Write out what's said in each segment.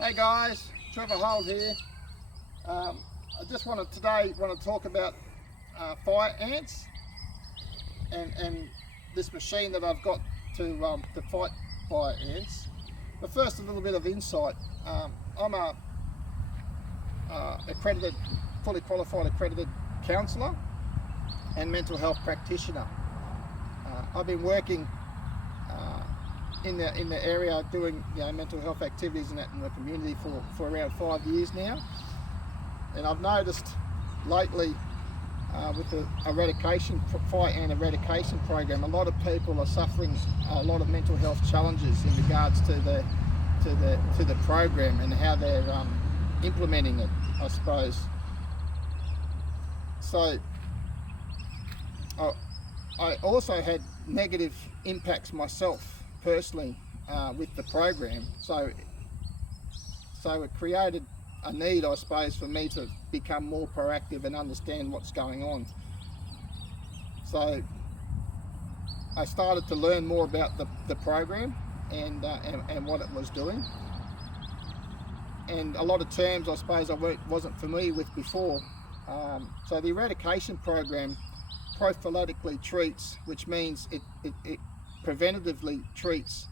Hey guys, Trevor Holt here. I just want to talk about fire ants and this machine that I've got to fight fire ants. But first, a little bit of insight. I'm a accredited, fully qualified accredited counsellor and mental health practitioner. I've been working in the area doing mental health activities in the community for around 5 years now, and I've noticed lately with the fire ant eradication program, a lot of people are suffering a lot of mental health challenges in regards to the program and how they're implementing it, I suppose. So I also had negative impacts myself personally with the program, so it created a need, I suppose, for me to become more proactive and understand what's going on. So I started to learn more about the program and what it was doing, and a lot of terms I suppose I wasn't familiar with before. So the eradication program prophylactically treats, which means it preventatively treats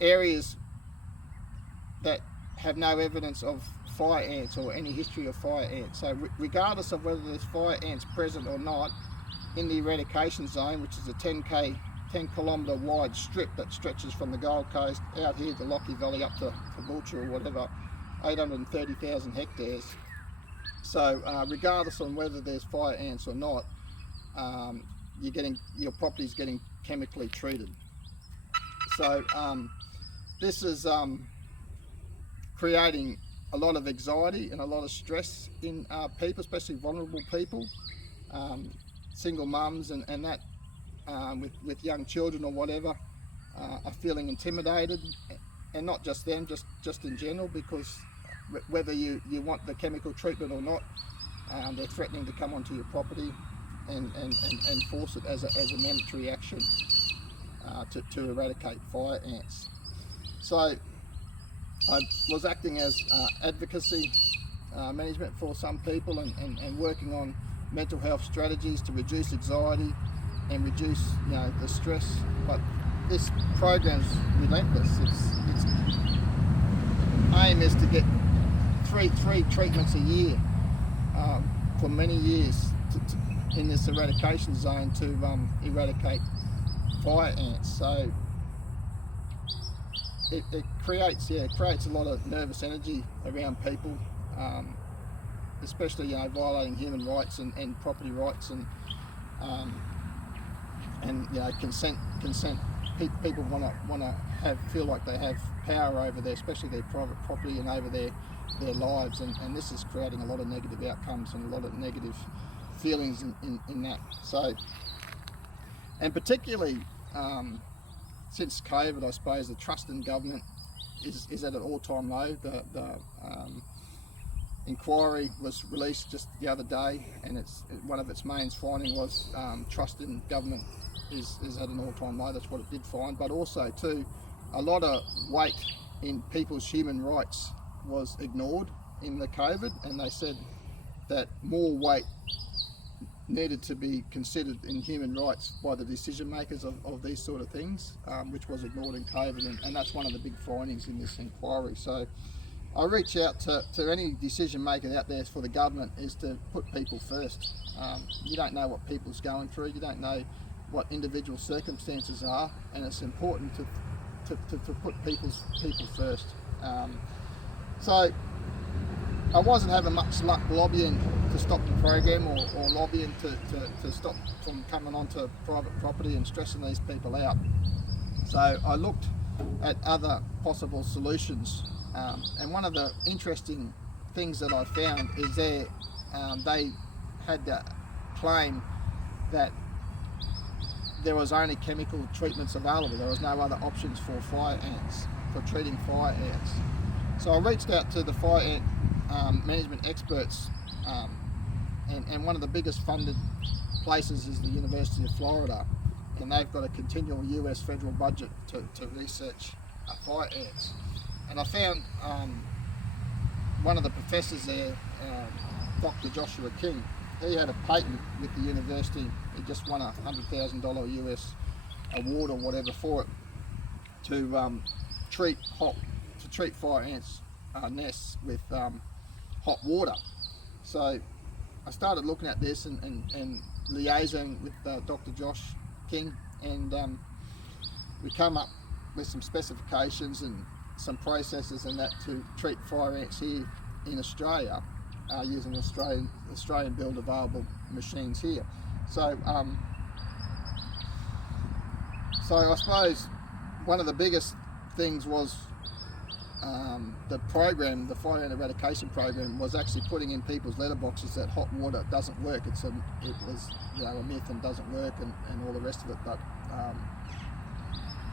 areas that have no evidence of fire ants or any history of fire ants. So regardless of whether there's fire ants present or not, in the eradication zone, which is a 10 kilometre wide strip that stretches from the Gold Coast out here to Lockie Valley up to Caboolture or whatever, 830,000 hectares. So regardless on whether there's fire ants or not, your property's getting chemically treated. So this is creating a lot of anxiety and a lot of stress in people, especially vulnerable people, single mums and that with young children or whatever, are feeling intimidated, and not just them, just in general, because whether you want the chemical treatment or not, they're threatening to come onto your property and force it as a mandatory action to eradicate fire ants. So I was acting as advocacy management for some people and working on mental health strategies to reduce anxiety and reduce the stress. But this program's relentless. Its aim is to get three treatments a year for many years in this eradication zone to eradicate fire ants. So it creates a lot of nervous energy around people, especially violating human rights and property rights and consent. People want to feel like they have power over especially their private property and over their lives, and this is creating a lot of negative outcomes and a lot of negative feelings in that. So, and particularly since COVID, I suppose the trust in government is at an all-time low. The inquiry was released just the other day, and one of its main finding was trust in government is at an all-time low. That's what it did find, but also too, a lot of weight in people's human rights was ignored in the COVID, and they said that more weight needed to be considered in human rights by the decision makers of these sort of things, which was ignored in COVID, and that's one of the big findings in this inquiry. So I reach out to any decision maker out there for the government is to put people first. You don't know what people's going through, you don't know what individual circumstances are, and it's important to put people first. So I wasn't having much luck lobbying to stop the program or lobbying to stop from coming onto private property and stressing these people out. So I looked at other possible solutions, and one of the interesting things that I found is they had the claim that there was only chemical treatments available. There was no other options for fire ants, for treating fire ants. So I reached out to the fire ant management experts, and one of the biggest funded places is the University of Florida, and they've got a continual US federal budget to research fire ants. And I found one of the professors there, Dr. Joshua King, he had a patent with the university. He just won a $100,000 US award or whatever for it to treat fire ants nests with hot water. So I started looking at this and liaising with Dr. Josh King, and we come up with some specifications and some processes and that to treat fire ants here in Australia using Australian build available machines here. So so I suppose one of the biggest things was the program, the fire ant eradication program, was actually putting in people's letterboxes that hot water doesn't work. It was a myth and doesn't work and all the rest of it, but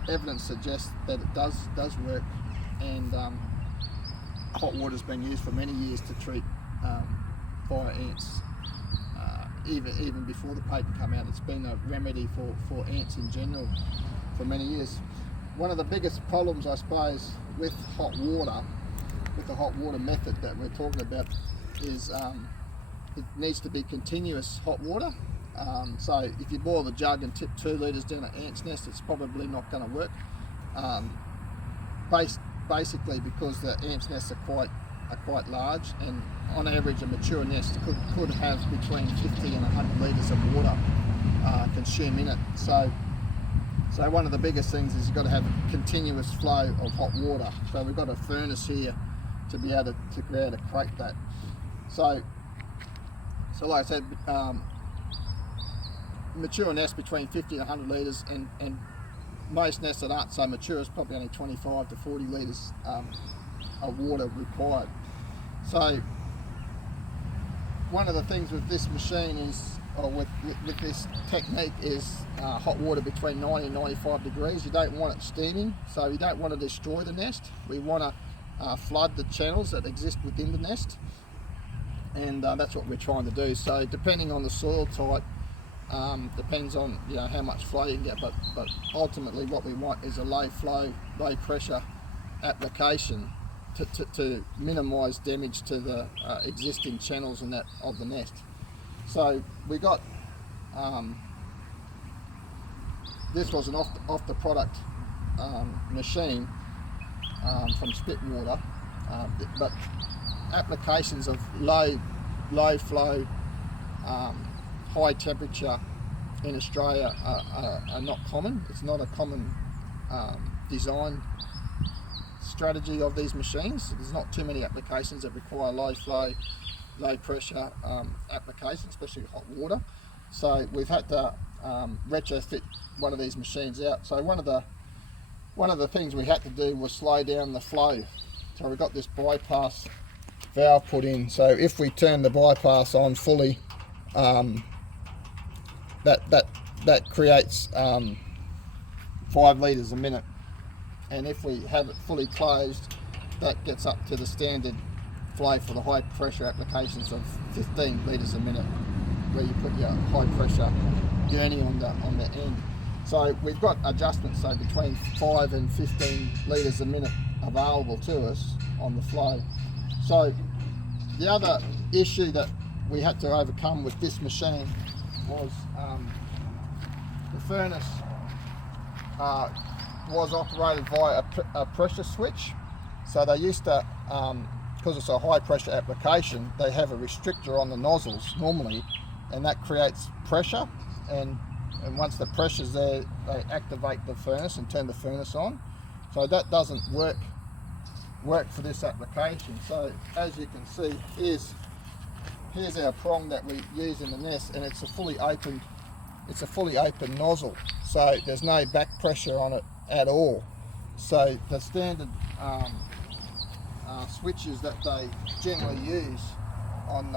evidence suggests that it does work, and hot water has been used for many years to treat fire ants. Even before the paper came out, it's been a remedy for ants in general for many years. One of the biggest problems, I suppose, with hot water, with the hot water method that we're talking about, is it needs to be continuous hot water. So if you boil the jug and tip 2 litres down an ant's nest, it's probably not going to work. Basically because the ant's nests are quite large, and on average a mature nest could have between 50 and 100 litres of water consumed in it. So one of the biggest things is you've got to have a continuous flow of hot water. So we've got a furnace here to be able to create that. So like I said, mature nests between 50 and 100 litres, and most nests that aren't so mature is probably only 25 to 40 litres of water required. So one of the things with this machine is, or with this technique, is hot water between 90 and 95 degrees. You don't want it steaming, so you don't want to destroy the nest. We want to flood the channels that exist within the nest, and that's what we're trying to do. So depending on the soil type, depends on how much flow you can get, but ultimately what we want is a low flow, low pressure application to minimise damage to the existing channels and that of the nest. So we got this was an off the product machine from Spitwater, but applications of low flow, high temperature in Australia are not common. It's not a common design strategy of these machines. There's not too many applications that require low flow, low pressure applications, especially hot water. So we've had to retrofit one of these machines out. So one of the things we had to do was slow down the flow. So we got this bypass valve put in. So if we turn the bypass on fully, that creates 5 litres a minute, and if we have it fully closed, that gets up to the standard flow for the high pressure applications of 15 litres a minute, where you put your high pressure gurney on the end. So we've got adjustments, so between 5 and 15 litres a minute available to us on the flow. So the other issue that we had to overcome with this machine was the furnace was operated via a pressure switch. So they used to, because it's a high pressure application, they have a restrictor on the nozzles normally, and that creates pressure, and once the pressure's there, they activate the furnace and turn the furnace on. So that doesn't work for this application. So as you can see, here's our prong that we use in the nest, and it's a fully open nozzle, so there's no back pressure on it at all. So the standard switches that they generally use on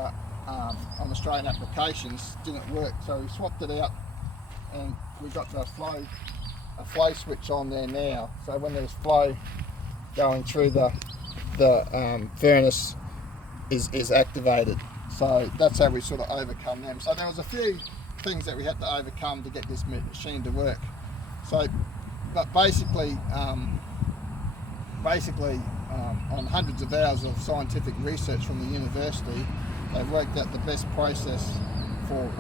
Australian applications didn't work, so we swapped it out, and we got a flow switch on there now. So when there's flow going through the furnace is activated. So that's how we sort of overcome them. So there was a few things that we had to overcome to get this machine to work. So, but basically on hundreds of hours of scientific research from the university, they've worked out the best process for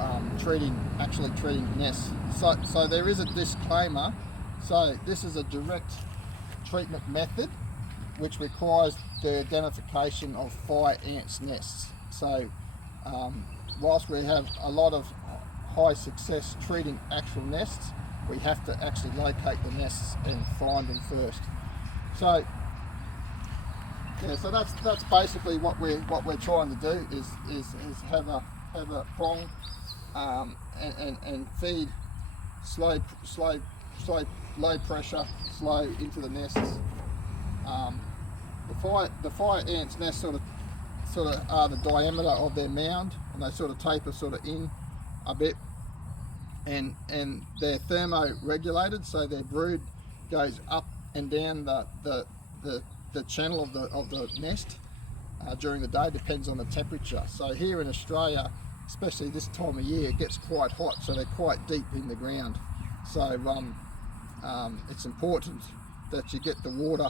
actually treating nests. So there is a disclaimer. So this is a direct treatment method which requires the identification of fire ants' nests. So whilst we have a lot of high success treating actual nests, we have to actually locate the nests and find them first. So yeah, so that's basically what we're trying to do is have a prong and feed slow, low pressure, slow into the nests. The fire ants' nests sort of are the diameter of their mound, and they sort of taper sort of in a bit, and they're thermo-regulated, so their brood goes up and down the channel of the nest during the day, depends on the temperature. So here in Australia, especially this time of year, it gets quite hot, so they're quite deep in the ground. So it's important that you get the water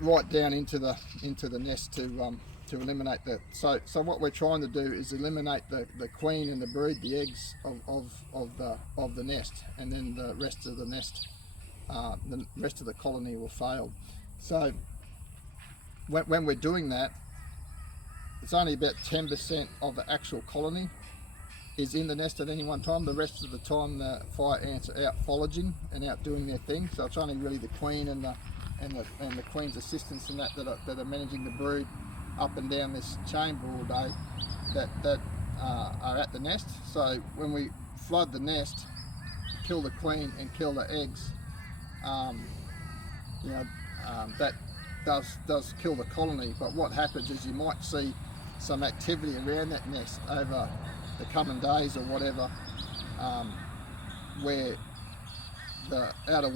right down into the nest to eliminate that. So what we're trying to do is eliminate the queen and the brood, the eggs of the nest, and then the rest of the nest, the rest of the colony will fail. So when we're doing that, it's only about 10% of the actual colony is in the nest at any one time. The rest of the time the fire ants are out foraging and out doing their thing. So it's only really the queen and the queen's assistants and that are managing the brood up and down this chamber all day that are at the nest. So when we flood the nest, kill the queen and kill the eggs, that does kill the colony. But what happens is you might see some activity around that nest over the coming days or whatever, where the outer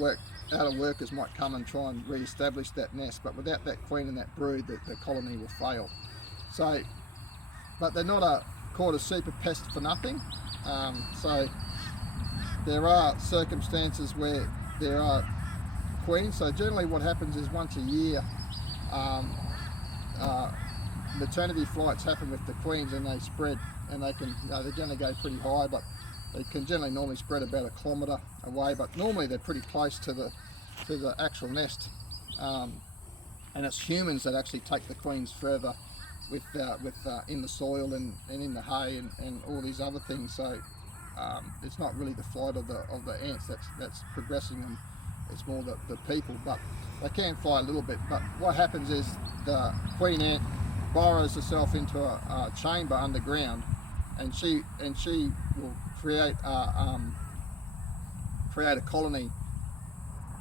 workers might come and try and re-establish that nest, but without that queen and that brood, the colony will fail. So, but they're not called a super pest for nothing. So there are circumstances where there are queens. So generally what happens is once a year, maternity flights happen with the queens, and they spread, and they can, they generally go pretty high, but they can generally normally spread about 1 kilometre away, but normally they're pretty close to the actual nest, and it's humans that actually take the queens further with in the soil and in the hay and all these other things. So it's not really the flight of the ants that's progressing them, it's more the people, but they can fly a little bit. But what happens is the queen ant burrows herself into a chamber underground, and she will create a colony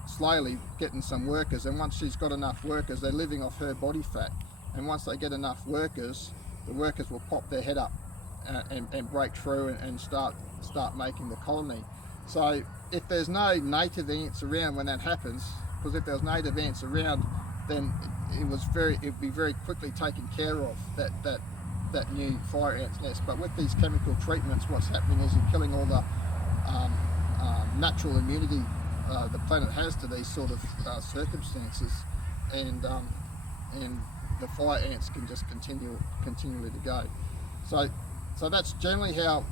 slowly, getting some workers, and once she's got enough workers, they're living off her body fat, and once they get enough workers, the workers will pop their head up and break through and start making the colony. So if there's no native ants around when that happens, because if there's native ants around, then it'd be very quickly taken care of, that new fire ant's nest. But with these chemical treatments, what's happening is you're killing all the natural immunity the planet has to these sort of circumstances, and the fire ants can just continually to go. So that's generally how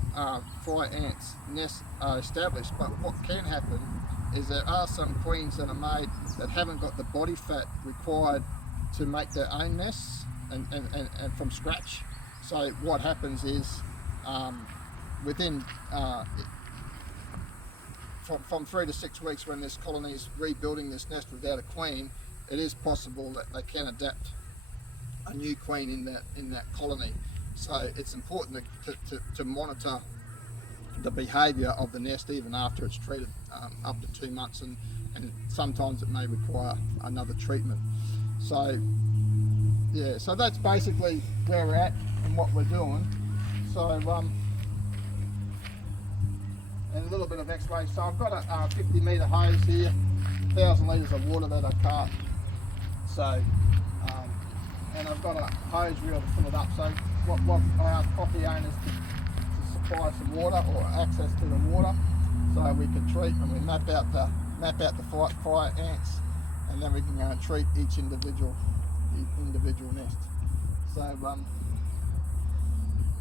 fire ants nests are established. But what can happen is there are some queens that are made that haven't got the body fat required to make their own nests and from scratch. So what happens is within from 3 to 6 weeks, when this colony is rebuilding this nest without a queen, it is possible that they can adapt a new queen in that colony. So it's important to monitor the behaviour of the nest even after it's treated, up to 2 months, and sometimes it may require another treatment. So yeah, so that's basically where we're at and what we're doing. So and a little bit of explanation. So I've got a 50 metre hose here, 1,000 litres of water that I cart. So and I've got a hose reel to fill it up. So what I ask property owners to supply some water or access to the water, so we can treat, and we map out the fire ants and then we can go and treat each individual nest. So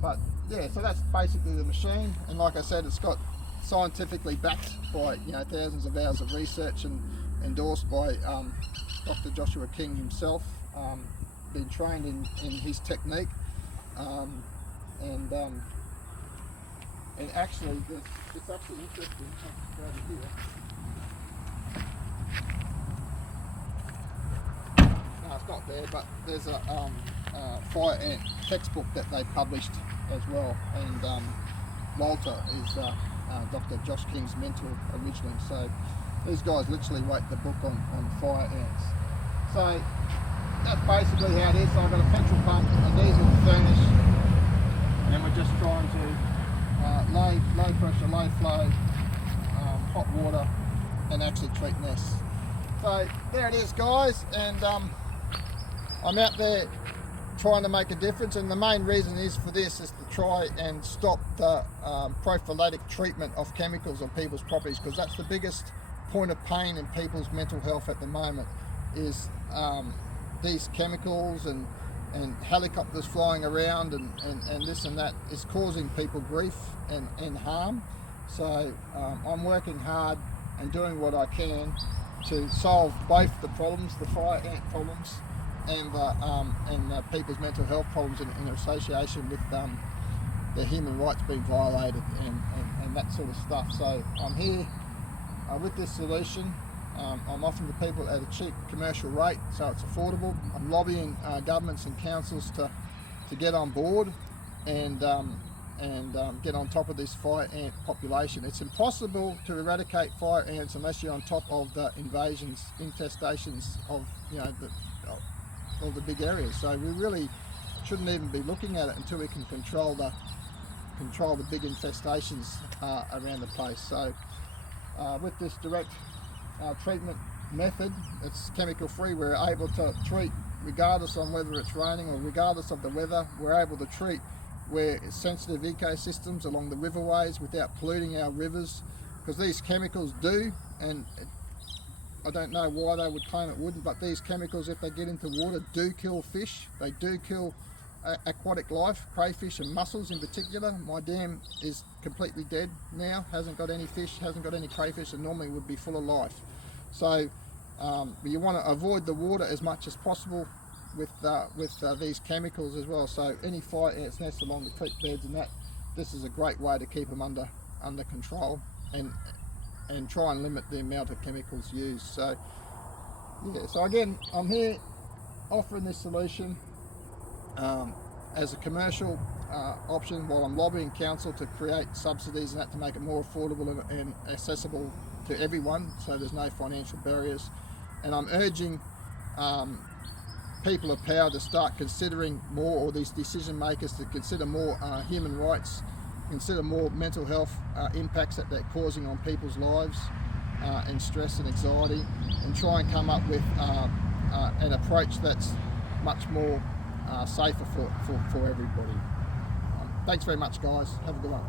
but yeah, so that's basically the machine, and like I said, it's got scientifically backed by thousands of hours of research and endorsed by Dr. Joshua King himself, been trained in his technique, and actually it's actually interesting over here. No, it's not there, but there's a fire ant textbook that they published as well, and Walter is Dr. Josh King's mentor originally. So these guys literally wrote the book on fire ants. So that's basically how it is. So I've got a petrol pump, a diesel furnace, and we're just trying to low pressure, low flow, hot water, and actually treat nests. So there it is, guys, and I'm out there trying to make a difference, and the main reason is for this is to try and stop the prophylactic treatment of chemicals on people's properties, because that's the biggest point of pain in people's mental health at the moment, is these chemicals and helicopters flying around and this and that is causing people grief and harm. So I'm working hard and doing what I can to solve both the problems, the fire ant problems, and people's mental health problems in association with their human rights being violated and that sort of stuff. So I'm here with this solution. I'm offering to people at a cheap commercial rate, so it's affordable. I'm lobbying governments and councils to get on board and get on top of this fire ant population. It's impossible to eradicate fire ants unless you're on top of the infestations of of the big areas. So we really shouldn't even be looking at it until we can control the big infestations around the place. So with this direct treatment method, it's chemical free. We're able to treat regardless on whether it's raining or regardless of the weather. We're able to treat where it's sensitive ecosystems along the riverways without polluting our rivers, because these chemicals do, and I don't know why they would claim it wouldn't, but these chemicals, if they get into water, do kill fish. They do kill aquatic life, crayfish and mussels in particular. My dam is completely dead now, hasn't got any fish, hasn't got any crayfish, and normally would be full of life. So you want to avoid the water as much as possible with these chemicals as well. So any fire ants nests along the creek beds and that, this is a great way to keep them under control and try and limit the amount of chemicals used. So yeah, so again, I'm here offering this solution as a commercial option, while I'm lobbying council to create subsidies and that to make it more affordable and accessible to everyone, so there's no financial barriers. And I'm urging people of power to start considering more, or these decision makers to consider more human rights, consider more mental health impacts that they're causing on people's lives, and stress and anxiety, and try and come up with an approach that's much more safer for everybody. Thanks very much, guys. Have a good one.